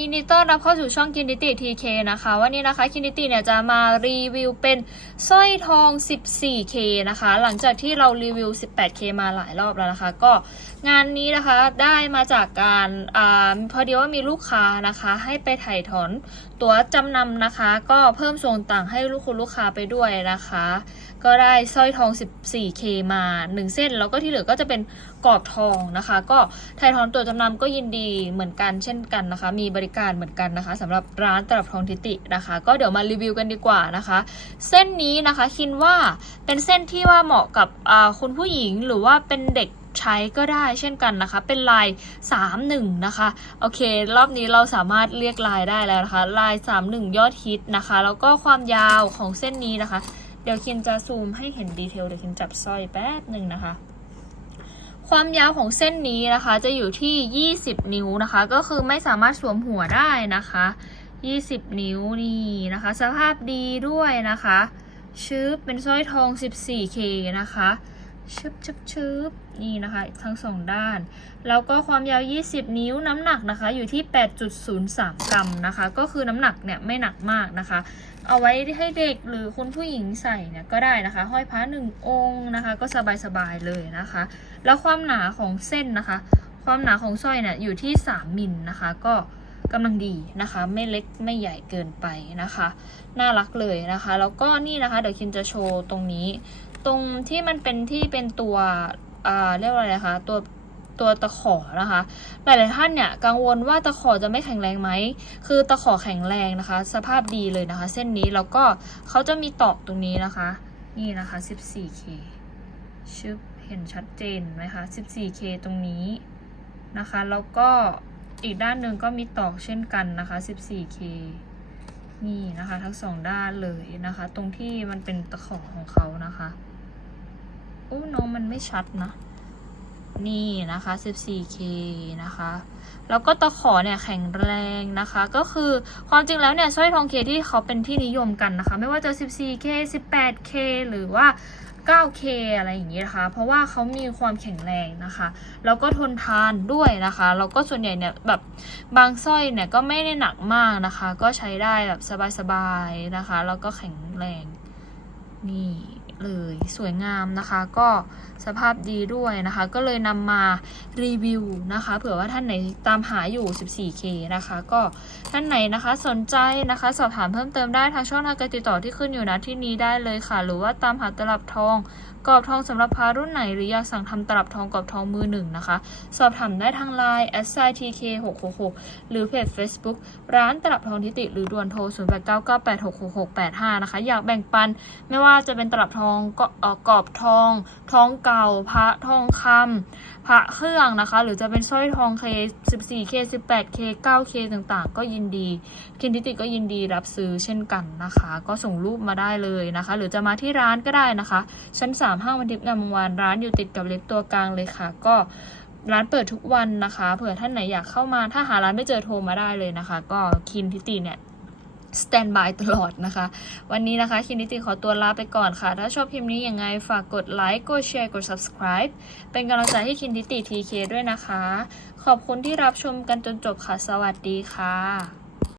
ยินดีต้อนรับเข้าสู่ช่องคินดิติทีเคนะคะ วันนี้นะคะคินดิติเนี่ยจะมารีวิวเป็นสร้อยทอง 14K นะคะ หลังจากที่เรารีวิว 18K มาหลายรอบแล้วนะคะ ก็งานนี้นะคะได้มาจากการอ่าพอดีว่ามีลูกค้านะคะ ให้ไปถ่ายถอนตั๋วจำนำนะคะ ก็เพิ่มส่วนต่างให้ลูกคุณลูกค้าไปด้วยนะคะ ก็ได้สร้อยทอง 14K มา 1 เส้น แล้วก็ที่เหลือก็จะเป็นกรอบทองนะคะ ก็ถ่ายถอนตัวจำนำก็ยินดีเหมือนกันเช่นกันนะคะ มีบริการเหมือนกันนะคะสำหรับร้านตลับทองทิตินะคะ ก็เดี๋ยวมารีวิวกันดีกว่านะคะ เส้นนี้นะคะคิดว่าเป็นเส้นที่ว่าเหมาะกับอ่าคุณผู้หญิงหรือว่าเป็นเด็กใช้ก็ได้เช่นกันนะคะ เป็นลาย 31 นะคะ โอเค รอบนี้เราสามารถเรียกลายได้แล้วนะคะ ลาย 31 ยอดฮิตนะคะ แล้วก็ความยาวของเส้นนี้นะคะ เดี๋ยวเคียนจะซูมให้เห็นดีเทลเดี๋ยวเคียนจับสร้อยแป๊บหนึ่งนะคะ ความยาวของเส้นนี้นะคะจะอยู่ที่ 20 นิ้วนะคะ ก็คือไม่สามารถสวมหัวได้นะคะ 20 นิ้วนี่นะคะ สภาพดีด้วยนะคะชื้อเป็นสร้อยทอง 14K นะคะ ชึบชึบชึบนี่นะคะ ทั้งสองด้าน แล้วก็ความยาว 20 นิ้วน้ำหนักนะคะ อยู่ที่ 8.03 กรัมนะคะ ก็คือน้ำหนักเนี่ยไม่หนักมากนะคะ เอาไว้ให้เด็กหรือคุณผู้หญิงใส่เนี่ยก็ได้นะคะ ห้อยพระหนึ่งองค์นะคะ ก็สบายๆเลยนะคะ แล้วความหนาของเส้นนะคะ ความหนาของสร้อยเนี่ยอยู่ที่ 3 มิลนะคะ ก็กำลังดีนะคะ ไม่เล็กไม่ใหญ่เกินไปนะคะ น่ารักเลยนะคะ แล้วก็นี่นะคะ เดี๋ยวคินจะโชว์ตรงนี้ ตรงที่มันเป็นที่เป็นตัวอ่าเรียกว่าอะไรนะคะ ตัวตัวตะขอนะคะ หลาย ๆ ท่านเนี่ยกังวลว่าตะขอจะไม่แข็งแรงไหม คือตะขอแข็งแรงนะคะ สภาพดีเลยนะคะ เส้นนี้แล้วก็เขาจะมีตอกตรงนี้นะคะ นี่นะคะ 14K ชึบเห็นชัดเจนไหมคะ 14K ตรงนี้นะคะ แล้วก็อีกด้านหนึ่งก็มีตอกเช่นกันนะคะ 14K นี่นะคะ ทั้งสองด้านเลยนะคะ ตรงที่มันเป็นตะขอของเขานะคะ อู้น้องมันไม่ชัดนะ นี่นะคะ 14K นะคะ แล้วก็ตะขอเนี่ยแข็งแรงนะคะ ก็คือความจริงแล้วเนี่ยสร้อยทองเคที่เขาเป็นที่นิยมกันนะคะ ไม่ว่าจะ 14K 18K หรือว่า 9K อะไรอย่างนี้นะคะ เพราะว่าเขามีความแข็งแรงนะคะ แล้วก็ทนทานด้วยนะคะ แล้วก็ส่วนใหญ่เนี่ยแบบบางสร้อยเนี่ยก็ไม่ได้หนักมากนะคะ ก็ใช้ได้แบบสบายๆนะคะ แล้วก็แข็งแรง นี่ เลยสวยงามนะคะ ก็สภาพดีด้วยนะคะ ก็เลยนำมารีวิวนะคะ เผื่อว่าท่านไหนตามหาอยู่ 14K นะคะ ก็ท่านไหนนะคะสนใจนะคะ สอบถามเพิ่มเติมได้ทางช่องทางการติดต่อที่ขึ้นอยู่นะที่นี้ได้เลยค่ะ หรือว่าตามหาตลับทองกรอบทองสำหรับพารุ่นไหนหรืออยากสั่งทำตลับทองกรอบทองมือหนึ่งนะคะ สอบถามได้ทาง Line s i t k 6 6 6หรือเพจ Facebook ร้านตลับทองทิติ หรือด่วนโทร 0 8 9 9 8 6 6 6 8 5 นะคะ อยากแบ่งปันไม่ว่าจะเป็นตลับทองอ่อกรอบทอง ทองเก่า พระทองคำพระเครื่องนะคะ หรือจะเป็นสร้อยทองเค 14K 18K 9K ต่างๆ ก็ยินดีเคนทิติก็ยินดีรับซื้อเช่นกันนะคะ ก็ส่งรูปมาได้เลยนะคะ หรือจะมาที่ร้านก็ได้นะคะ ชั้น 3 ห้างวันทิพย์งามวานร้านอยู่ติดกับเล็กตัวกลางเลยค่ะ ก็ร้านเปิดทุกวันนะคะ เผื่อท่านไหนอยากเข้ามา ถ้าหาร้านไม่เจอโทรมาได้เลยนะคะ ก็คินทิติเนี่ย สแตนบายตลอดนะคะ วันนี้นะคะคินิติขอตัวลาไปก่อนค่ะ ถ้าชอบคลิปนี้ยังไงฝากกดไลค์กดแชร์กด subscribe เป็นกำลังใจให้คินิติทีเคด้วยนะคะ ขอบคุณที่รับชมกันจนจบค่ะ สวัสดีค่ะ